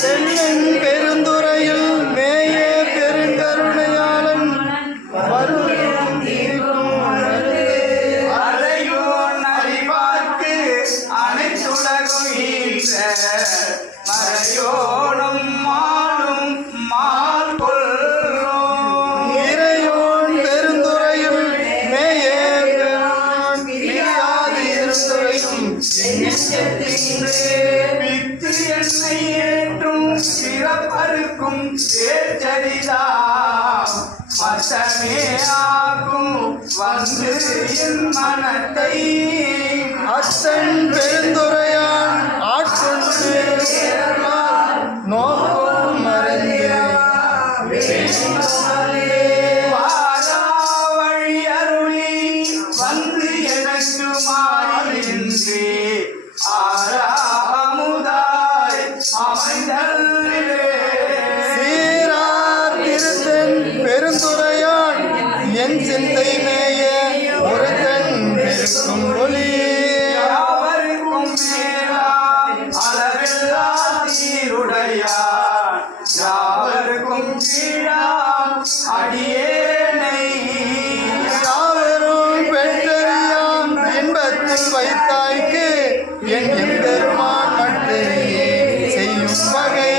தென்னன் பெருந்துறையில் மேய பெருங்கருணையாளன் வருளும் தீர்க்கும் அலையோன் அறிவார்க்கு அனைத்துலகும் ஈன்ற மறையோனும் மாலும் மால் கொள்ளும் இறையோன் பெருந்துறையில் மேய பிரியாது இருந்துரையும் பித்து என்னை ஏற்றும் சிறப்பருக்கும் பேச்சரிதா மத்தமே ஆகும் வந்து என் மனத்தை அத்தன் பெருந்துரையான் ஆட்கொண்டு நோக்கம் மறந்து வாரா வழி அருளி வந்து எனக்கு மாறின்றி ஆறாமுதாய் அமைந்தல்லே சீரார் திருத்தன் பெருந்துரையான் என் சிந்தை மேய ஒருத்தன் இருக்கும் ஒளி யாவருக்கும் மேலாம் அளவில்லா சீருடையார் யாவருக்கும் கீழாம் அடியேனை யாவரும் பெற்றறியாம் இன்பத்தில் வைத்தாய்க்கு என் எம்பெருமான் மட்டை செய்யும் வகை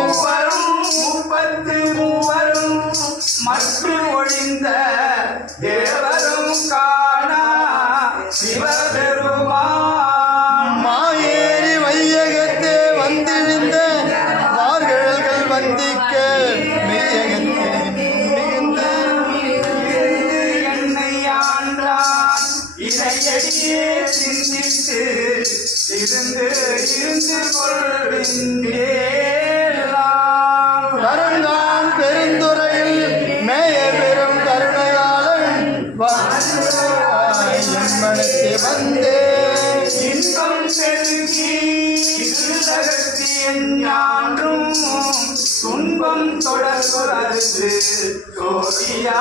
மூவரும் 33 மற்ற ஒழிந்த தேவரும் காணா சிவபெருமான் மாயேறி வையகத்தே வந்திழிந்த மார்கழல்கள் வந்திக்க மெய்யகத்தே மிகுந்த என்னை ஆண்டான் இறையடியே சிந்தித்து இருந்து கொள்கின்றேலாம் கருங்கான் பெருந்துறையில் மேய பெரும் கருணையாளன் மனத்தை வந்தே இன்பம் செலுத்தி இருளகத்தி ஞான்றும் துன்பம் தொடர்பு தோழியா